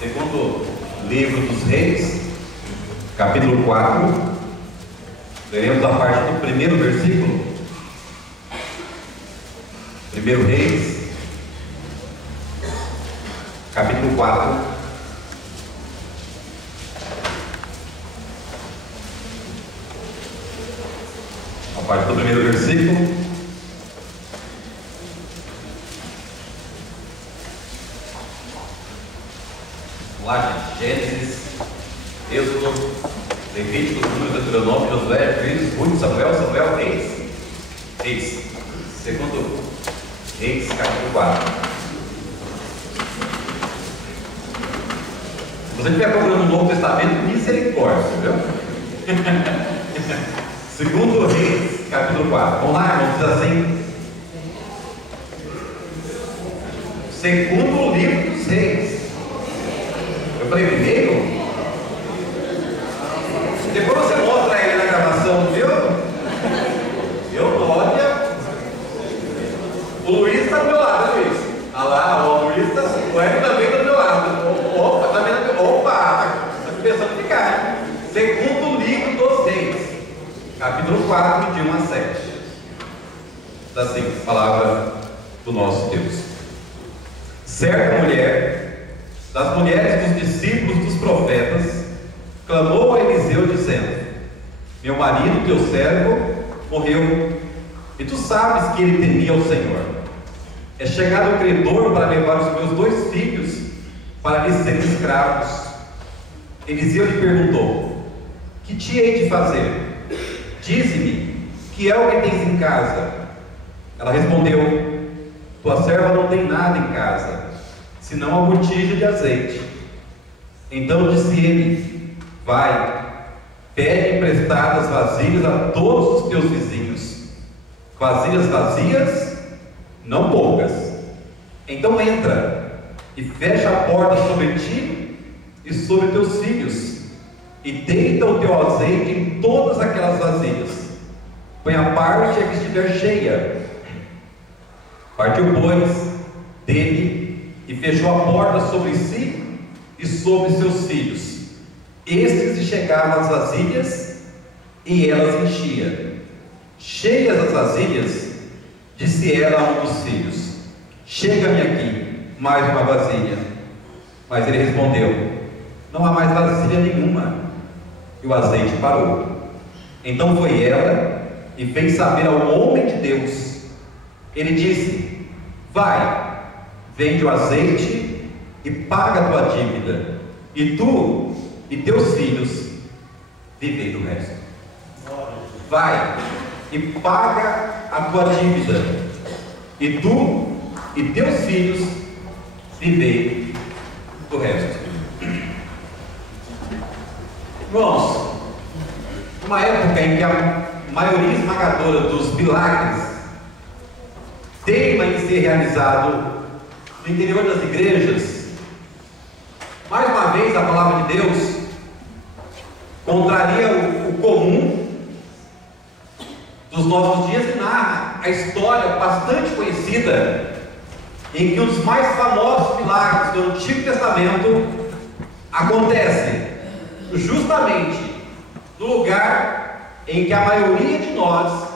Segundo livro dos Reis, capítulo 4, veremos a partir do primeiro versículo. Primeiro Reis, capítulo 4. A partir do primeiro versículo. Lá de Gênesis, Êxodo, Levítico, Número, Deuteronômio, Josué, Juízes, Ruth, Samuel, Reis. Segundo Reis, capítulo 4. Se você estiver procurando o Novo Testamento, misericórdia, viu? Segundo Reis, capítulo 4. Vamos lá, irmãos, diz assim. Segundo livro dos Reis. Eu falei primeiro? Depois você mostra ele na gravação, viu? Olha. O Luiz está do meu lado, né, Luiz? Ah lá, o Luiz está. O Hélio também está do meu lado. Opa, tá vendo? Opa, está começando a ficar. Segundo livro dos Reis, capítulo 4, de 1 a 7. Está assim, a palavra do nosso Deus. Certa mulher, das mulheres dos discípulos dos profetas, clamou a Eliseu dizendo: meu marido, teu servo, morreu, e tu sabes que ele temia ao Senhor. É chegado o credor para levar os meus 2 filhos para lhes serem escravos. Eliseu lhe perguntou: que te hei de fazer? Dize-me, que é o que tens em casa? Ela respondeu: tua serva não tem nada em casa, senão a botija de azeite. Então disse ele: vai, pede emprestadas vasilhas a todos os teus vizinhos, vasilhas vazias, não poucas. Então entra e fecha a porta sobre ti e sobre teus filhos, e deita o teu azeite em todas aquelas vasilhas. Põe a parte a que estiver cheia. Partiu, pois, dele e fechou a porta sobre si e sobre seus filhos. Estes lhe chegavam as vasilhas e elas enchia. Cheias as vasilhas, disse ela a um dos filhos: chega-me aqui mais uma vasilha. Mas ele respondeu: não há mais vasilha nenhuma. E o azeite parou. Então foi ela e fez saber ao homem de Deus. Ele disse: vai, vende o azeite e paga a tua dívida, e tu e teus filhos vivei do resto. Vai e paga a tua dívida, e tu e teus filhos vivei do resto. Irmãos, uma época em que a maioria esmagadora dos milagres teima em ser realizado no interior das igrejas, mais uma vez a palavra de Deus contraria o comum dos nossos dias e narra a história bastante conhecida em que os mais famosos milagres do Antigo Testamento acontecem justamente no lugar em que a maioria de nós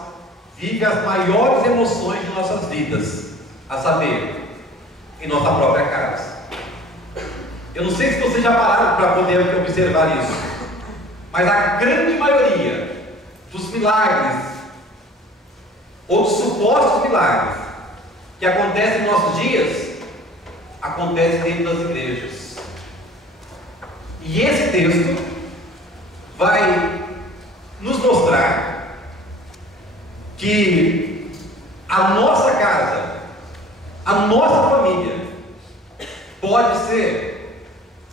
vive as maiores emoções de nossas vidas, a saber, em nossa própria casa. Eu não sei se vocês já pararam para poder observar isso, mas a grande maioria dos milagres ou dos supostos milagres que acontecem em nossos dias acontecem dentro das igrejas. E esse texto vai nos mostrar que a nossa casa, a nossa família pode ser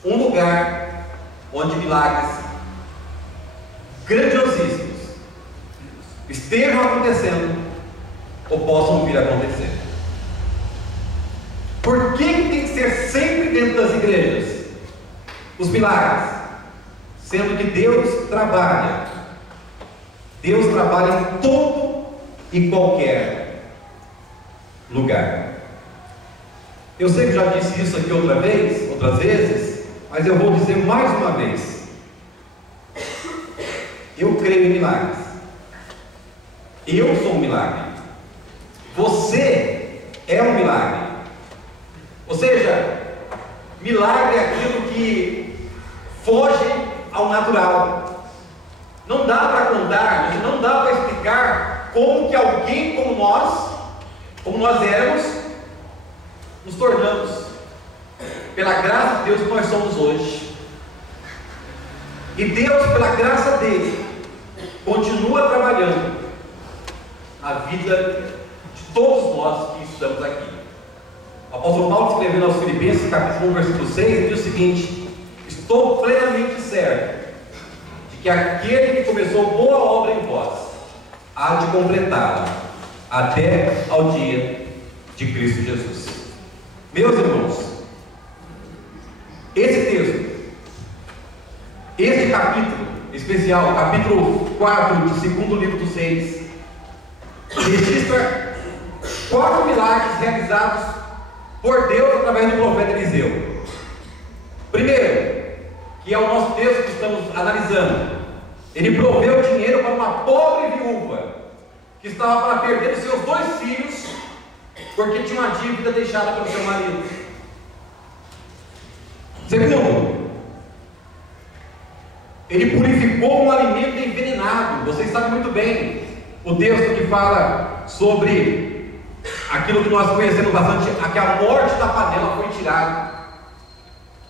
um lugar onde milagres grandiosíssimos estejam acontecendo ou possam vir a acontecer. Por que tem que ser sempre dentro das igrejas os milagres? Sendo que Deus trabalha em todo e qualquer lugar. Eu sei que já disse isso aqui outras vezes, mas eu vou dizer mais uma vez: eu creio em milagres. Eu sou um milagre. Você é um milagre. Ou seja, milagre é aquilo que foge ao natural. Não dá para contar, não dá para explicar como que alguém como nós éramos, nos tornamos, pela graça de Deus, que nós somos hoje. E Deus, pela graça dele, continua trabalhando a vida de todos nós que estamos aqui. O apóstolo Paulo, escrevendo aos Filipenses, capítulo 1, versículo 6, ele diz o seguinte: estou plenamente certo de que aquele que começou boa obra em vós há de completá-la até ao dia de Cristo Jesus. Meus irmãos, esse texto, esse capítulo especial, capítulo 4 do segundo livro dos Reis, registra 4 milagres realizados por Deus através do profeta Eliseu. Primeiro, que é o nosso texto que estamos analisando, ele proveu dinheiro para uma pobre viúva que estava para perder os seus 2 filhos porque tinha uma dívida deixada pelo seu marido. Segundo, ele purificou um alimento envenenado. Vocês sabem muito bem o texto que fala sobre aquilo que nós conhecemos bastante, que a morte da panela foi tirada.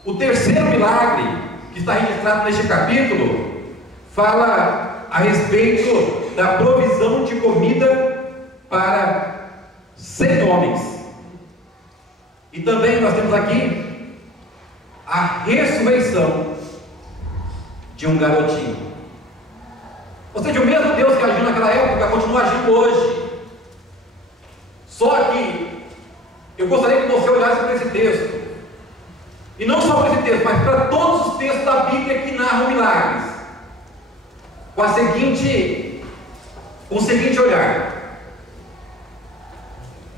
O terceiro milagre que está registrado neste capítulo fala a respeito da provisão de comida para 100 homens. E também nós temos aqui a ressurreição de um garotinho. Ou seja, o mesmo Deus que agiu naquela época continua agindo hoje. Só que eu gostaria que você olhasse para esse texto, e não só para esse texto, mas para todos os textos da Bíblia que narram milagres, com o seguinte olhar: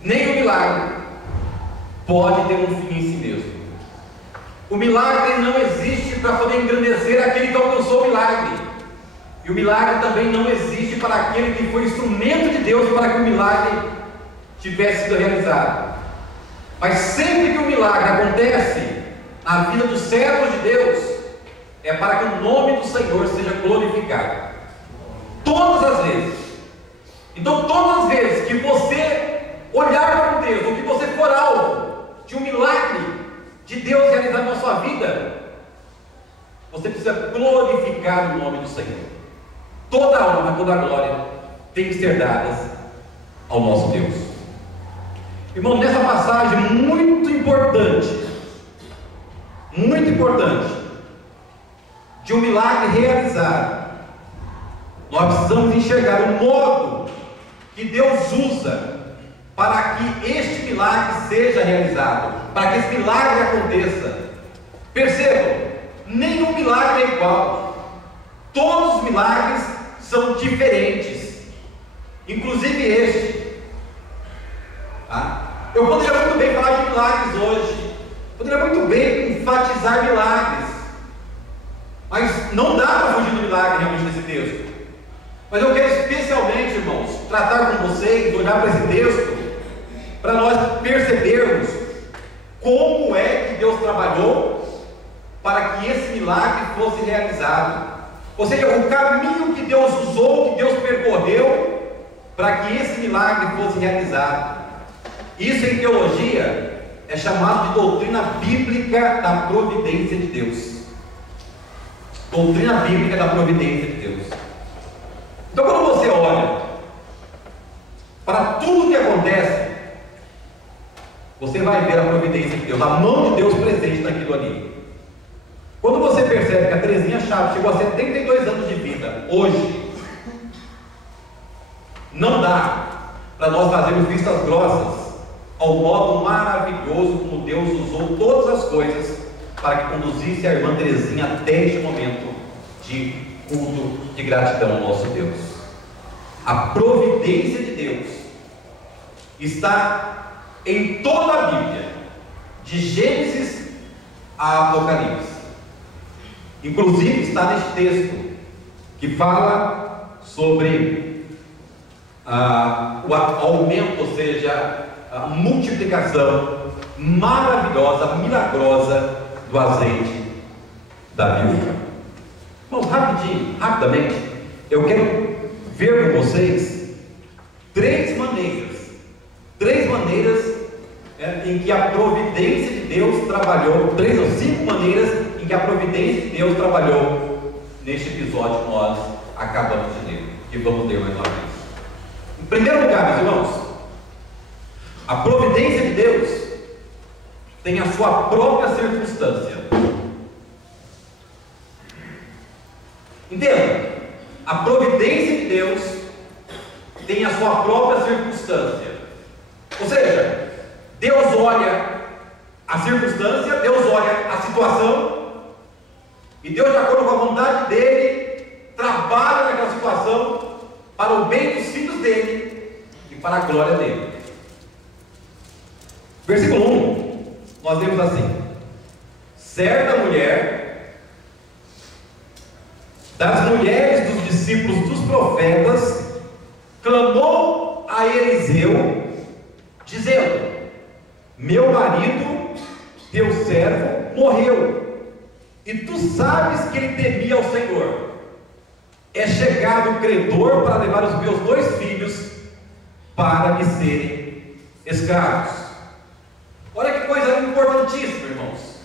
nem o milagre pode ter um fim em si mesmo. O milagre não existe para poder engrandecer aquele que alcançou o milagre, e o milagre também não existe para aquele que foi instrumento de Deus para que o milagre tivesse sido realizado. Mas sempre que o milagre acontece na vida dos servos de Deus, é para que o nome do Senhor seja glorificado. Todas as vezes. Então, todas as vezes que você olhar para um Deus, ou que você for alvo de um milagre de Deus realizado na sua vida, você precisa glorificar o nome do Senhor. Toda a honra, toda a glória tem que ser dadas ao nosso Deus. Irmão, nessa passagem muito importante, de um milagre realizado, nós precisamos enxergar o modo que Deus usa para que este milagre seja realizado, para que esse milagre aconteça. Percebam, nenhum milagre é igual. Todos os milagres são diferentes, inclusive este. Eu poderia muito bem falar de milagres hoje, poderia muito bem enfatizar milagres, mas não dá para fugir do milagre realmente nesse texto. Mas eu quero especialmente, irmãos, tratar com vocês, olhar para esse texto, para nós percebermos como é que Deus trabalhou para que esse milagre fosse realizado. Ou seja, o caminho que Deus usou, que Deus percorreu para que esse milagre fosse realizado. Isso em teologia é chamado de doutrina bíblica da providência de Deus. Doutrina bíblica da providência de Deus. Então, quando você olha para tudo que acontece, você vai ver a providência de Deus, a mão de Deus presente naquilo ali. Quando você percebe que a Terezinha Chaves chegou a 72 anos de vida hoje, não dá para nós fazermos vistas grossas ao modo maravilhoso como Deus usou todas as coisas para que conduzisse a irmã Terezinha até este momento de culto de gratidão ao nosso Deus. A providência de Deus está em toda a Bíblia, de Gênesis a Apocalipse. Inclusive está neste texto que fala sobre o aumento, ou seja, a multiplicação maravilhosa, milagrosa do azeite da viúva. Bom, rapidamente, eu quero ver com vocês três maneiras em que a providência de Deus trabalhou, 3 ou 5 maneiras em que a providência de Deus trabalhou neste episódio que nós acabamos de ler, e vamos ler mais uma vez. Em primeiro lugar, meus irmãos, a providência de Deus tem a sua própria circunstância. Entenda, a providência de Deus tem a sua própria circunstância. Ou seja, Deus olha a circunstância, Deus olha a situação, e Deus, de acordo com a vontade dele, trabalha naquela situação para o bem dos filhos dele e para a glória dele. Versículo 1, nós lemos assim: certa mulher, das mulheres dos discípulos dos profetas, clamou a Eliseu, dizendo: meu marido, teu servo, morreu, e tu sabes que ele temia ao Senhor. É chegado o credor para levar os meus 2 filhos para me serem escravos. Olha que coisa importantíssima, irmãos.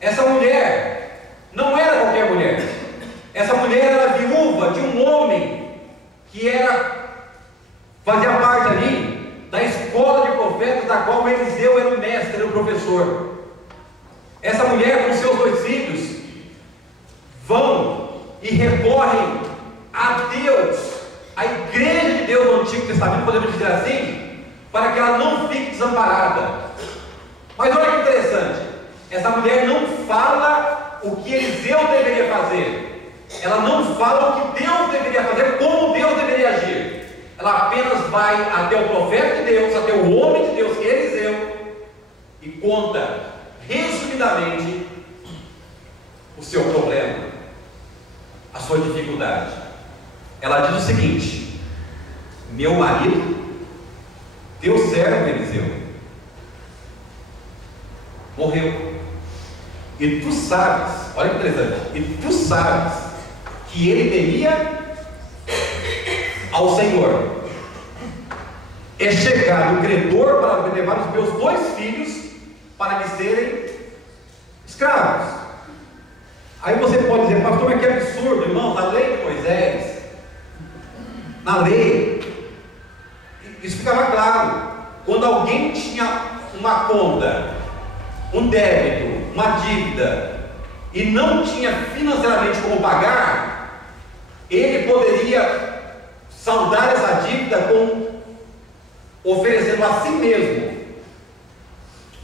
Essa mulher não era qualquer mulher. Essa mulher era viúva de um homem que fazia parte ali da escola de profetas, da qual Eliseu era o mestre, era o professor. Essa mulher com seus 2 filhos vão e recorrem a Deus, a igreja de Deus no Antigo Testamento, podemos dizer assim, para que ela não fique desamparada. Mas olha que interessante, essa mulher não fala o que Eliseu deveria fazer, ela não fala o que Deus deveria fazer, como Deus deveria agir. Ela apenas vai até o profeta de Deus, até o homem de Deus, que é Eliseu, e conta resumidamente o seu problema, a sua dificuldade. Ela diz o seguinte: meu marido, teu servo Eliseu, morreu, e tu sabes, olha que interessante, e tu sabes que ele temia ao Senhor. É chegado o credor para levar os meus 2 filhos para me serem escravos. Aí você pode dizer: pastor, mas que absurdo, irmão, na lei de Moisés, na lei, isso ficava claro. Quando alguém tinha uma conta, um débito, uma dívida, e não tinha financeiramente como pagar, ele poderia saldar essa dívida oferecendo a si mesmo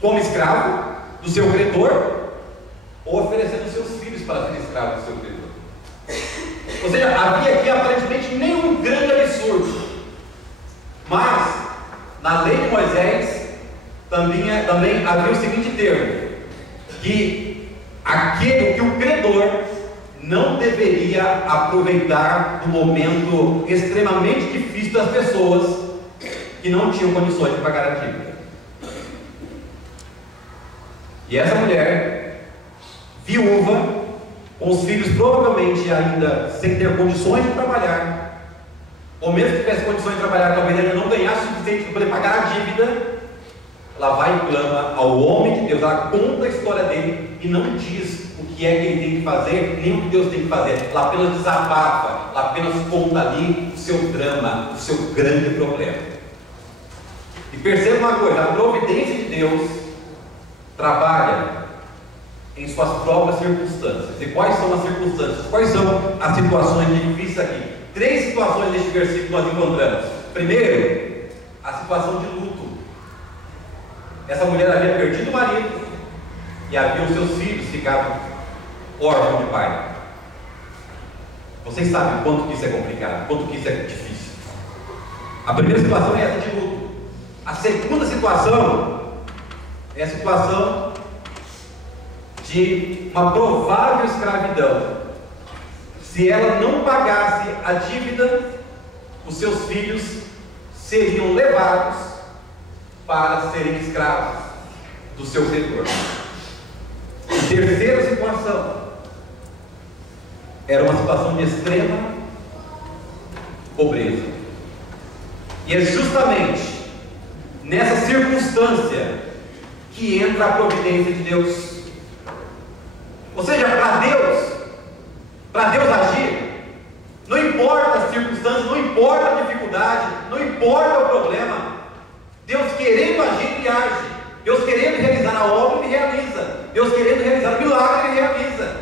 como escravo do seu credor, ou oferecendo seus filhos para serem escravos do seu credor. Ou seja, havia aqui aparentemente nenhum grande absurdo, mas na lei de Moisés também havia o seguinte termo: que o credor não deveria aproveitar do momento extremamente difícil das pessoas que não tinham condições de pagar a dívida. E essa mulher, viúva, com os filhos provavelmente ainda sem ter condições de trabalhar, ou mesmo que tivesse condições de trabalhar, talvez ainda não ganhasse o suficiente para poder pagar a dívida, ela vai e clama ao homem de Deus. Ela conta a história dele e não diz o que é que ele tem que fazer, nem o que Deus tem que fazer. Ela apenas desabafa, ela apenas conta ali o seu drama, o seu grande problema. E perceba uma coisa: a providência de Deus trabalha em suas próprias circunstâncias. E quais são as circunstâncias? Quais são as situações difíceis aqui? 3 situações neste versículo nós encontramos. Primeiro, a situação de luto. Essa mulher havia perdido o marido e havia os seus filhos ficado órfãos de pai. Vocês sabem quanto que isso é complicado, quanto que isso é difícil. A primeira situação é essa de luto. A segunda situação é a situação de de uma provável escravidão. Se ela não pagasse a dívida, os seus filhos seriam levados para serem escravos do seu credor. Terceira situação, era uma situação de extrema pobreza. E é justamente nessa circunstância que entra a providência de Deus. Ou seja, para Deus agir, não importa as circunstâncias, não importa a dificuldade, não importa o problema, Deus querendo agir, Ele age. Deus querendo realizar a obra, Ele realiza. Deus querendo realizar o milagre, Ele realiza.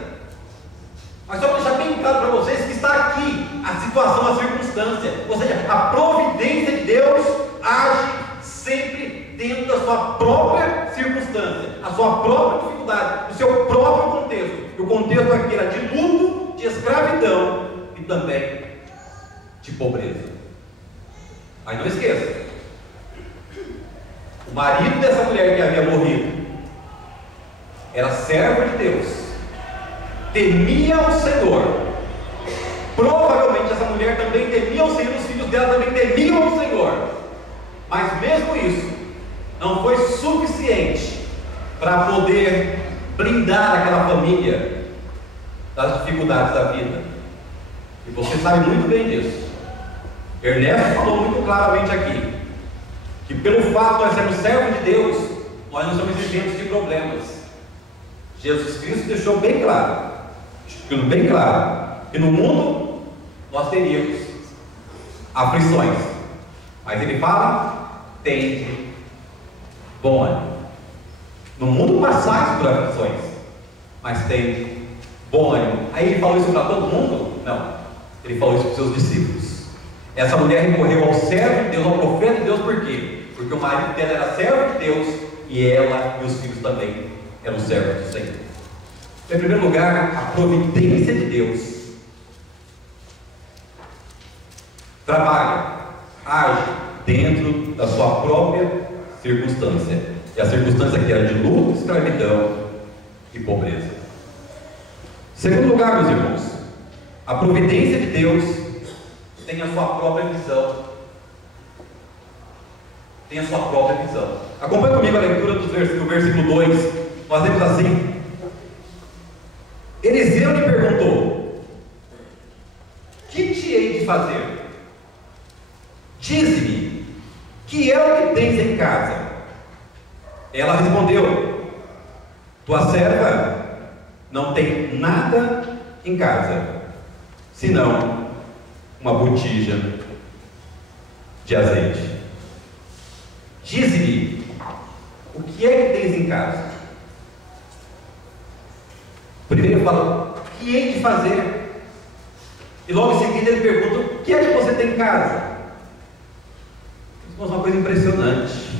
Mas só para deixar bem claro para vocês que está aqui a situação, a circunstância. Ou seja, a providência de Deus age sempre dentro da sua própria circunstância, a sua própria dificuldade, o seu próprio contexto. E o contexto aqui era de luto, de escravidão e também de pobreza. Aí não esqueça, o marido dessa mulher que havia morrido era servo de Deus, temia o Senhor. Provavelmente essa mulher também temia o Senhor, os filhos dela também temiam o Senhor. Mas mesmo isso não foi suficiente para poder blindar aquela família das dificuldades da vida. E você sabe muito bem disso. Ernesto falou muito claramente aqui que pelo fato de nós sermos servos de Deus, nós não somos isentos de problemas. Jesus Cristo deixou bem claro que no mundo nós teríamos aflições, mas Ele fala: tende bom ânimo. No mundo passais por aflições, mas tende bom ânimo. Aí Ele falou isso para todo mundo? Não, Ele falou isso para os seus discípulos. Essa mulher recorreu ao servo de Deus, ao profeta de Deus, por quê? Porque o marido dela era servo de Deus e ela e os filhos também eram servos do Senhor. Em primeiro lugar, a providência de Deus trabalha, age dentro da sua própria circunstância. E a circunstância que era de luto, escravidão e pobreza. Em segundo lugar, meus irmãos, a providência de Deus tem a sua própria visão. Tem a sua própria visão. Acompanhe comigo a leitura do versículo 2. Nós lemos assim: Eliseu lhe perguntou: que te hei de fazer? Dize-me, que é o que tens em casa? Ela respondeu: tua serva não tem nada em casa, senão uma botija de azeite. Dize-me, o que é que tens em casa? Primeiro fala: o que hei de fazer? E logo em seguida ele pergunta: o que é que você tem em casa? Isso é uma coisa impressionante.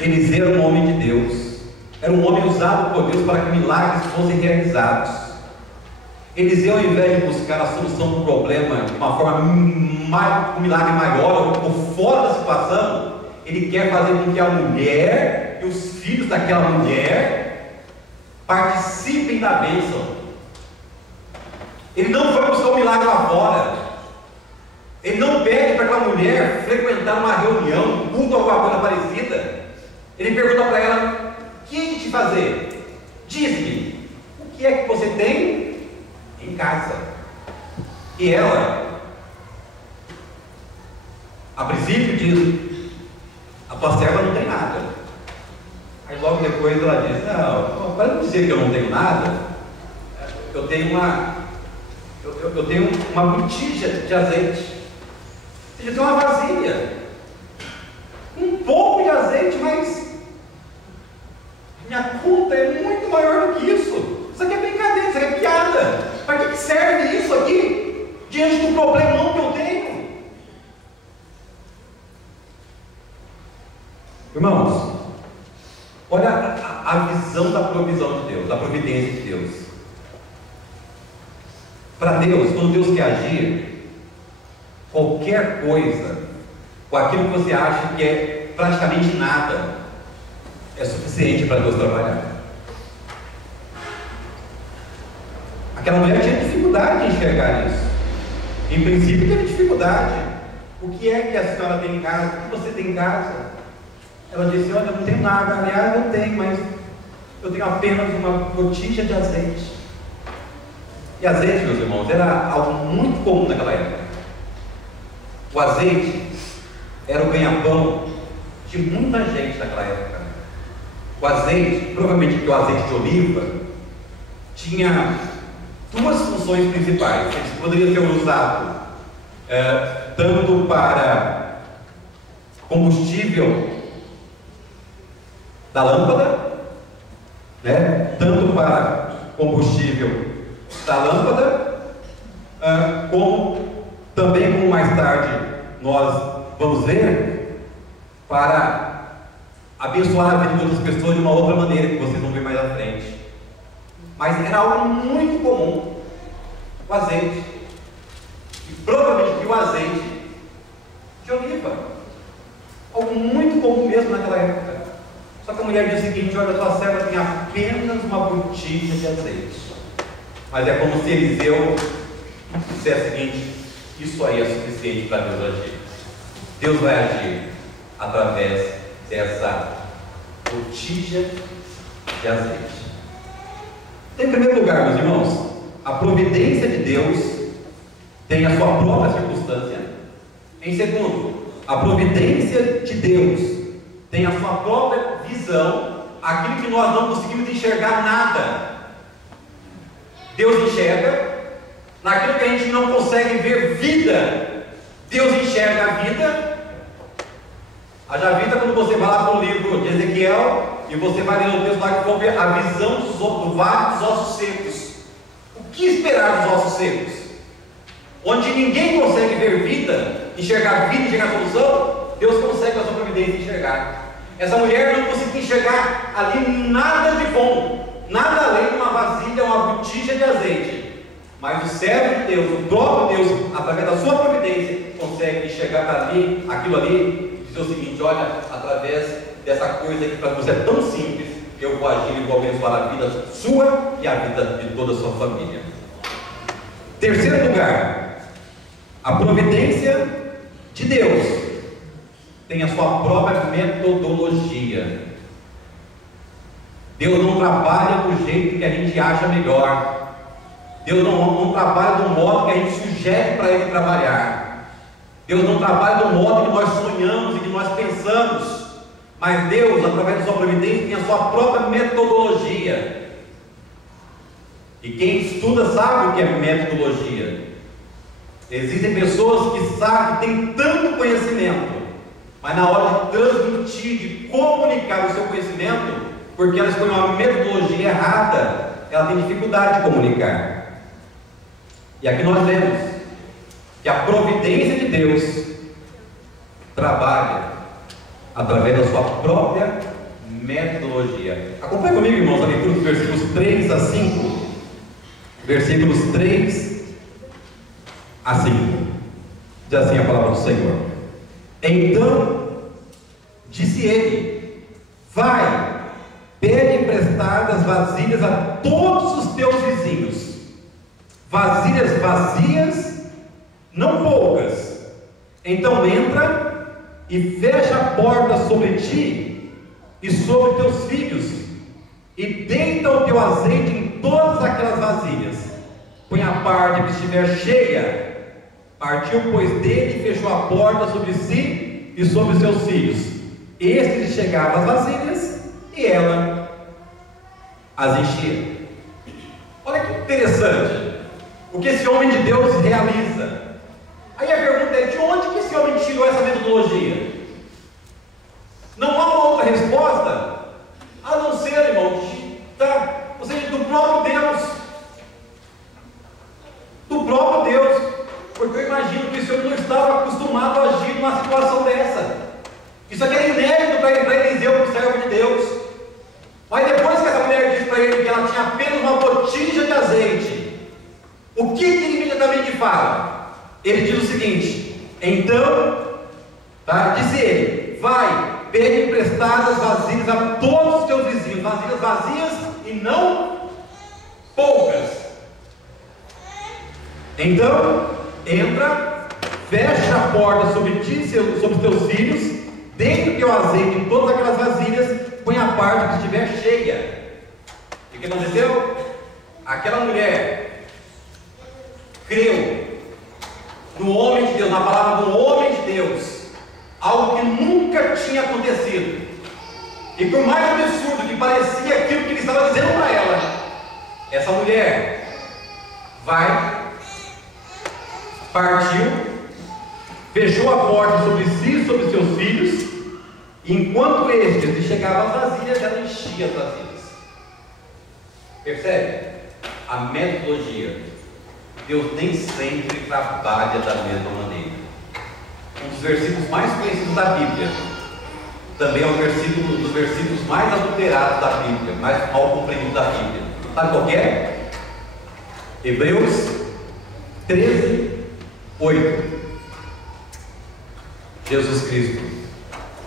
Eliseu era um homem de Deus, era um homem usado por Deus para que milagres fossem realizados. Eliseu, ao invés de buscar a solução do problema de uma forma um milagre maior ou fora da situação, ele quer fazer com que a mulher e os filhos daquela mulher participem da bênção. Ele não foi buscar um milagre lá fora. Ele não pede para aquela mulher frequentar uma reunião, um culto, alguma coisa parecida. Ele pergunta para ela: o que é de te fazer? Diz-me, o que é que você tem em casa? E ela, a princípio, diz: a tua serva não tem nada. Aí logo depois ela diz: não, para não dizer que eu não tenho nada, eu tenho uma botija de azeite. Ou seja, tem uma vasilha, um pouco de azeite, mas minha conta é muito maior do que isso. Isso aqui é brincadeira, isso aqui é piada. Para que serve isso aqui diante do problemão que eu tenho? Irmãos, olha a visão da provisão de Deus, da providência de Deus. Para Deus, quando Deus quer agir, qualquer coisa, com aquilo que você acha que é praticamente nada, é suficiente para Deus trabalhar. Aquela mulher tinha dificuldade de enxergar isso. Em princípio, teve dificuldade. O que é que a senhora tem em casa? O que você tem em casa? Ela disse: olha, eu não tenho nada. Aliás, eu tenho, mas eu tenho apenas uma botija de azeite. E azeite, meus irmãos, era algo muito comum naquela época. O azeite era o ganha-pão de muita gente naquela época. O azeite, provavelmente que o azeite de oliva, tinha duas funções principais. Ele poderia ser usado tanto para combustível da lâmpada, né? Tanto para combustível da lâmpada, como também, como mais tarde nós vamos ver, para abençoar a vida de outras pessoas de uma outra maneira, que vocês vão ver mais à frente. Mas era algo muito comum, o azeite, e provavelmente o azeite de oliva, algo muito comum mesmo naquela época. Só que a mulher diz o seguinte: olha, tua serva tem apenas uma botija de azeite. Mas é como se Eliseu dissesse o seguinte: isso aí é suficiente para Deus agir. Deus vai agir através dessa botija de azeite. Em primeiro lugar, meus irmãos, a providência de Deus tem a sua própria circunstância. Em segundo, a providência de Deus tem a sua própria visão, aquilo que nós não conseguimos enxergar nada. Deus enxerga naquilo que a gente não consegue ver vida. Deus enxerga a vida. Haja vista quando você vai lá para o livro de Ezequiel e você vai ler o texto lá que vão ver a visão do vale dos ossos secos. O que esperar dos ossos secos? Onde ninguém consegue ver vida, enxergar vida, enxergar solução, Deus consegue com a sua providência enxergar. Essa mulher não conseguia enxergar ali nada de bom, nada além de uma vasilha, uma botija de azeite. Mas o servo de Deus, o próprio Deus, através da sua providência, consegue enxergar ali, aquilo ali, e dizer o seguinte: olha, através dessa coisa que para você é tão simples, eu vou agir e vou abençoar a vida sua e a vida de toda a sua família. Terceiro lugar, a providência de Deus tem a sua própria metodologia. Deus não trabalha do jeito que a gente acha melhor. Deus não trabalha do modo que a gente sugere para Ele trabalhar. Deus não trabalha do modo que nós sonhamos e que nós pensamos. Mas Deus, através da sua providência, tem a sua própria metodologia. E quem estuda sabe o que é metodologia. Existem pessoas que sabem, que têm tanto conhecimento, mas na hora de transmitir, de comunicar o seu conhecimento, porque ela escolheu uma metodologia errada, ela tem dificuldade de comunicar. E aqui nós vemos que a providência de Deus trabalha através da sua própria metodologia. Acompanhe comigo, irmãos, a leitura dos versículos 3 a 5. Versículos 3 a 5. Diz assim a palavra do Senhor: então disse ele: vai, pede emprestadas vasilhas a todos os teus vizinhos, vasilhas vazias, não poucas. Então entra e fecha a porta sobre ti e sobre teus filhos, e deita o teu azeite em todas aquelas vasilhas. Põe a parte que estiver cheia. Partiu, pois, dele e fechou a porta sobre si e sobre seus filhos. Este lhe chegava as vasilhas e ela as enchia. Olha que interessante o que esse homem de Deus realiza. Aí a pergunta é: de onde que esse homem tirou essa metodologia? Não há uma outra resposta a não ser, irmão, ou seja, do próprio Deus. Do próprio Deus. Porque eu imagino que esse homem não estava acostumado a agir numa situação dessa. Isso aqui é inédito para Eliseu, para o servo de Deus. Mas depois que essa mulher diz para ele que ela tinha apenas uma botija de azeite, o que ele imediatamente fala? Ele diz o seguinte: então, disse ele: vai, pegue emprestadas vasilhas a todos os teus vizinhos, vasilhas vazias e não poucas. Então, entra, fecha a porta sobre ti e sobre os teus filhos, deixa o teu azeite em todas aquelas vasilhas, põe a parte que estiver cheia. E o que aconteceu? Aquela mulher creu no homem de Deus, na palavra do homem de Deus, algo que nunca tinha acontecido. E por mais absurdo que parecia aquilo que ele estava dizendo para ela, essa mulher partiu, fechou a porta sobre si e sobre seus filhos, e enquanto estes chegavam às vasilhas, ela enchia as vasilhas. Percebe? A metodologia. Deus nem sempre trabalha da mesma maneira. Um dos versículos mais conhecidos da Bíblia, também é um dos versículos mais adulterados da Bíblia, mais mal compreendidos da Bíblia. Sabe qual que é? Hebreus 13, 8. Jesus Cristo,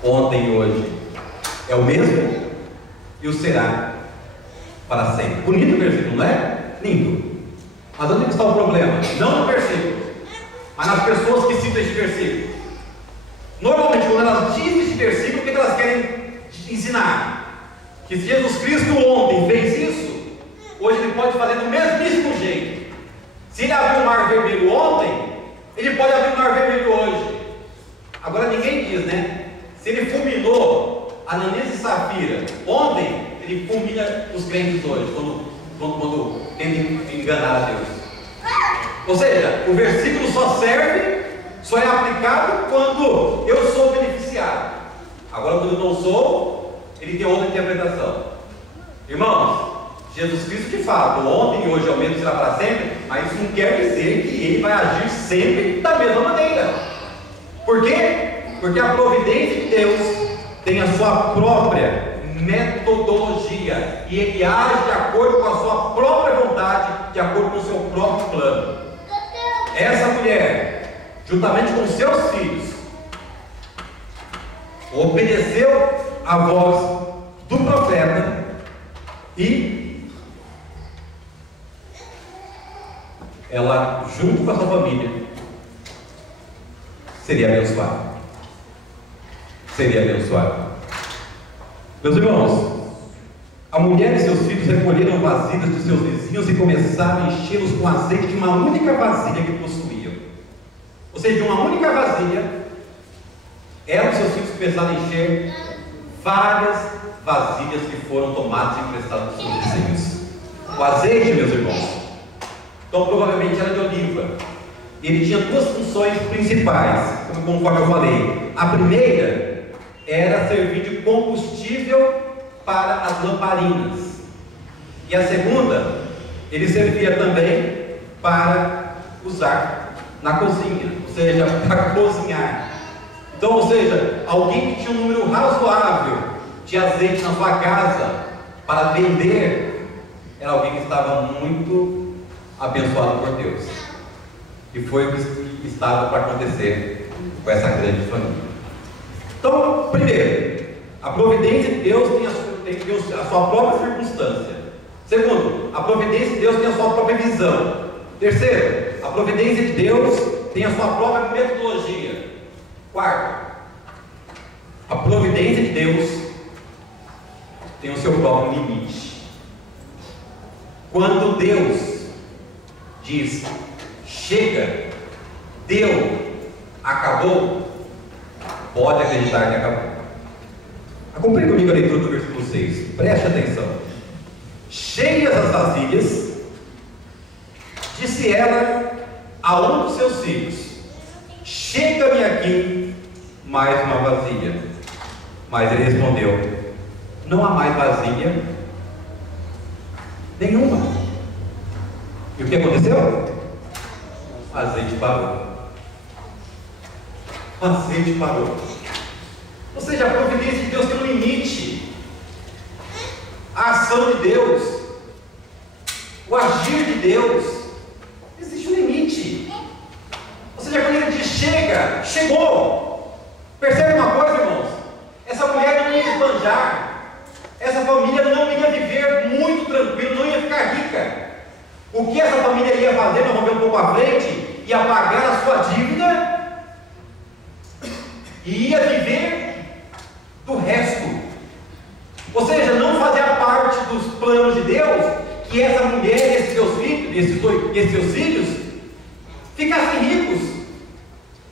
ontem e hoje, é o mesmo e o será para sempre. Bonito o versículo, não é? Lindo. Mas onde está o problema? Não no versículo, mas nas pessoas que citam este versículo. Normalmente, quando elas dizem este versículo, o que elas querem ensinar? Que se Jesus Cristo ontem fez isso, hoje ele pode fazer do mesmíssimo jeito. Se ele abriu o mar vermelho ontem, ele pode abrir o mar vermelho hoje. Agora ninguém diz, né? Se ele fulminou Ananias e Safira ontem, ele fulmina os crentes hoje, quando tenta enganar a Deus. Ou seja, o versículo só é aplicado quando eu sou beneficiado. Agora, quando eu não sou, ele tem outra interpretação. Irmãos, Jesus Cristo que fala, do ontem e hoje ao menos será para sempre, mas isso não quer dizer que ele vai agir sempre da mesma maneira. Por quê? Porque a providência de Deus tem a sua própria metodologia, e ele age de acordo com a sua própria vontade, de acordo com o seu próprio plano. Essa mulher, juntamente com seus filhos, obedeceu a voz do profeta e ela, junto com a sua família, seria abençoada. Seria abençoada. Meus irmãos, a mulher e seus filhos recolheram vasilhas de seus vizinhos e começaram a enchê-los com azeite de uma única vasilha que possuíam. Ou seja, de uma única vasilha, ela e seus filhos começaram a encher várias vasilhas que foram tomadas e emprestadas dos seus vizinhos. O azeite, meus irmãos, então provavelmente era de oliva. Ele tinha duas funções principais, conforme eu falei. A primeira era servir de combustível para as lamparinas, e a segunda, ele servia também para usar na cozinha, ou seja, para cozinhar. Então, ou seja, alguém que tinha um número razoável de azeite na sua casa para vender, era alguém que estava muito abençoado por Deus. E foi o que estava para acontecer com essa grande família. Então, primeiro, a providência de Deus tem a sua própria circunstância. Segundo, a providência de Deus tem a sua própria visão. Terceiro, a providência de Deus tem a sua própria metodologia. Quarto, a providência de Deus tem o seu próprio limite. Quando Deus diz chega, deu, acabou, pode acreditar que acabou. Acompanhe comigo a leitura do versículo 6, preste atenção. Cheias as vasilhas, disse ela a um dos seus filhos: chega-me aqui mais uma vasilha. Mas ele respondeu: não há mais vasilha nenhuma. E o que aconteceu? O azeite parou. O azeite parou. Ou seja, a providência de Deus tem um limite. A ação de Deus, o agir de Deus, existe um limite. Ou seja, quando ele diz chega, chegou. Percebe uma coisa, irmãos? Essa mulher não ia esbanjar, essa família não ia viver muito tranquilo, não ia ficar rica. O que essa família ia fazer, nós vamos ver um pouco à frente, ia pagar a sua dívida e ia viver do resto. Ou seja, não fazia parte dos planos de Deus que essa mulher e esses seus filhos ficassem ricos,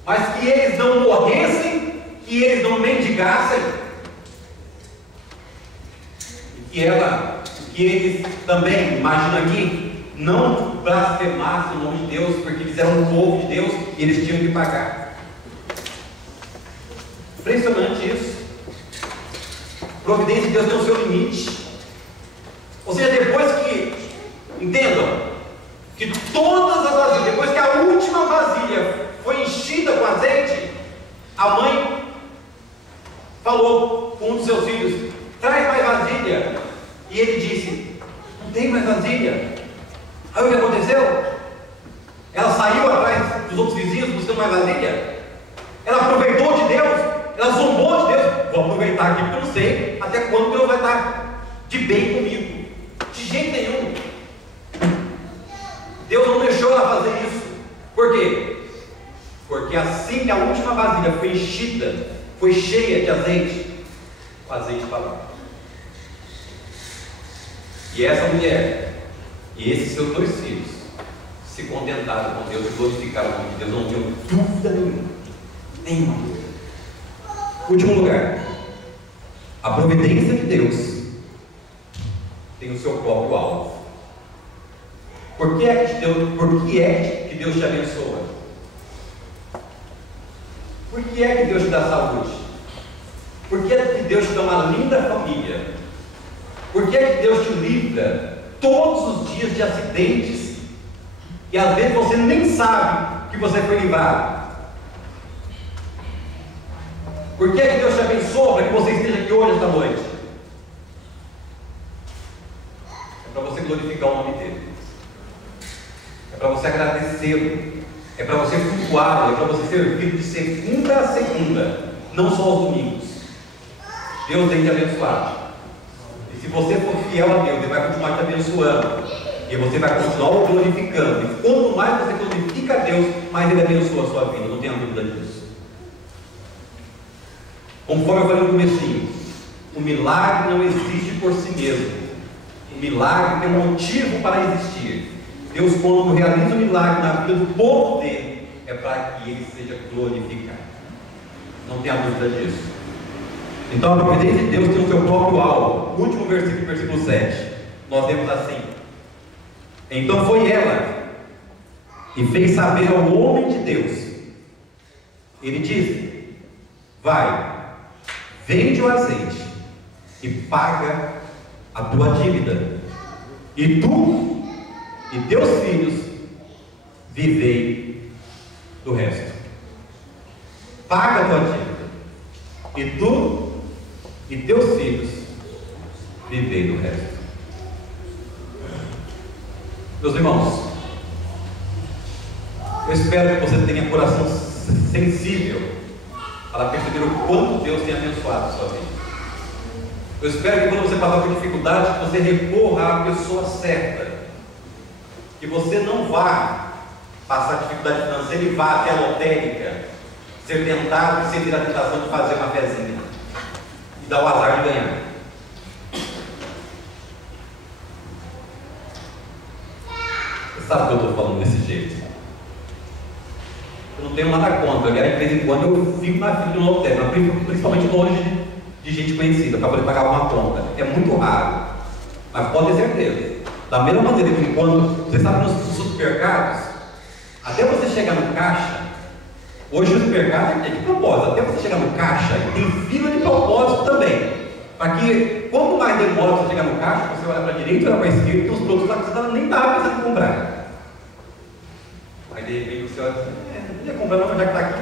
mas que eles não morressem, que eles não mendigassem, que eles também, imagina aqui, não blasfemassem o nome de Deus, porque eles eram um povo de Deus e eles tinham que pagar. Impressionante isso. A providência de Deus tem o seu limite. Ou seja, depois que, entendam, que todas as vasilhas, depois que a última vasilha foi enchida com azeite, a mãe falou com um dos seus filhos: traz mais vasilha. E ele disse: não tem mais vasilha. Aí o que aconteceu? Ela saiu atrás dos outros vizinhos buscando mais vasilha. Ela aproveitou de Deus. Ela zombou de Deus. Vou aproveitar aqui porque eu não sei até quando Deus vai estar de bem comigo. De jeito nenhum. Deus não deixou ela fazer isso. Por quê? Porque assim que a última vasilha foi enchida, foi cheia de azeite, o azeite parou. E essa mulher e esses seus 2 filhos se contentaram com Deus e glorificaram o nome de Deus. Não tinham dúvida nenhuma dúvida. Último lugar, a providência de Deus tem o seu próprio alvo. Por que é que Deus te abençoa? Por que é que Deus te dá saúde? Por que é que Deus te dá uma linda família? Por que é que Deus te livra todos os dias de acidentes e às vezes você nem sabe que você foi livrado? Por que é que Deus te abençoa para que você esteja aqui hoje, esta noite? É para você glorificar o nome dele. É para você agradecê-lo. É para você cultuá-lo. É para você servir de segunda a segunda, não só aos domingos. Deus tem te abençoado. E se você for fiel a Deus, Ele vai continuar te abençoando. E você vai continuar o glorificando. E quanto mais você glorifica a Deus, mais Ele abençoa a sua vida. Não tenha dúvida disso. Conforme eu falei no comecinho, o milagre não existe por si mesmo. O milagre tem um motivo para existir. Deus, quando realiza o milagre na vida do povo dele, é para que ele seja glorificado. Não tenha dúvida disso. Então a providência de Deus tem o seu próprio alvo. O último versículo, versículo 7. Nós temos assim: então foi ela e fez saber ao homem de Deus. Ele disse: vai, vende o azeite e paga a tua dívida, e tu e teus filhos vivei do resto. Paga a tua dívida, e tu e teus filhos vivei do resto. Meus irmãos, eu espero que você tenha coração sensível para perceber o quanto Deus tem abençoado a sua vida. Eu espero que quando você passar por dificuldade, você recorra à pessoa certa, que você não vá passar dificuldade financeira e vá até a lotérica, ser tentado e sentir a tentação de fazer uma fezinha e dar o azar de ganhar. Você sabe que eu estou falando desse jeito? Eu não tenho nada contra, aliás, de vez em quando eu fico na fila de uma lotérica, principalmente longe de gente conhecida, para poder pagar uma conta. É muito raro, mas pode ter certeza. Da mesma maneira que quando você sabe nos supermercados, até você chegar no caixa, hoje o supermercado é de propósito, até você chegar no caixa, tem fila de propósito também, para que quanto mais demora você chegar no caixa, você olha para a direita, olha para a esquerda, tem os produtos lá que você nem estava pensando em comprar. Aí de repente você olha assim: não ia comprar não, já que está aqui.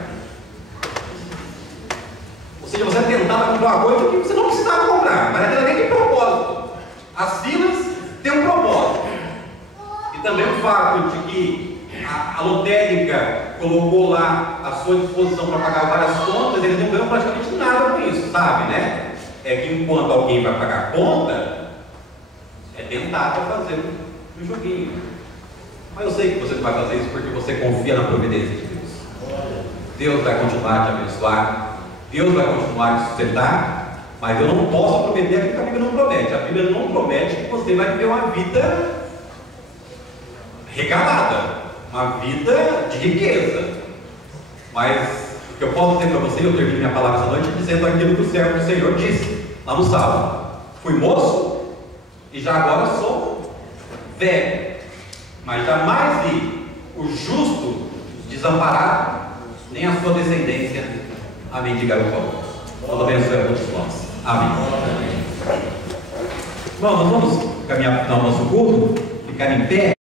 Ou seja, você tentava comprar uma coisa que você não precisava comprar, mas ela nem tem propósito. As filas têm um propósito. E também o fato de que a lotérica colocou lá à sua disposição para pagar várias contas, eles não ganham praticamente nada com isso, sabe, né? É que enquanto alguém vai pagar a conta, é tentado fazer um joguinho. Mas eu sei que você não vai fazer isso porque você confia na providência de Deus. Deus vai continuar te abençoar, Deus vai continuar te sustentar, mas eu não posso prometer aquilo que a Bíblia não promete. A Bíblia não promete que você vai viver uma vida regalada, uma vida de riqueza. Mas o que eu posso dizer para você, eu termino minha palavra essa noite dizendo aquilo que o servo do Senhor disse lá no Salmo: fui moço e já agora sou velho, mas jamais vi o justo desamparado, nem a sua descendência a mendigar o pão. Deus abençoe a todos nós. Amém. Bom, nós vamos caminhar para o nosso culto, ficar em pé.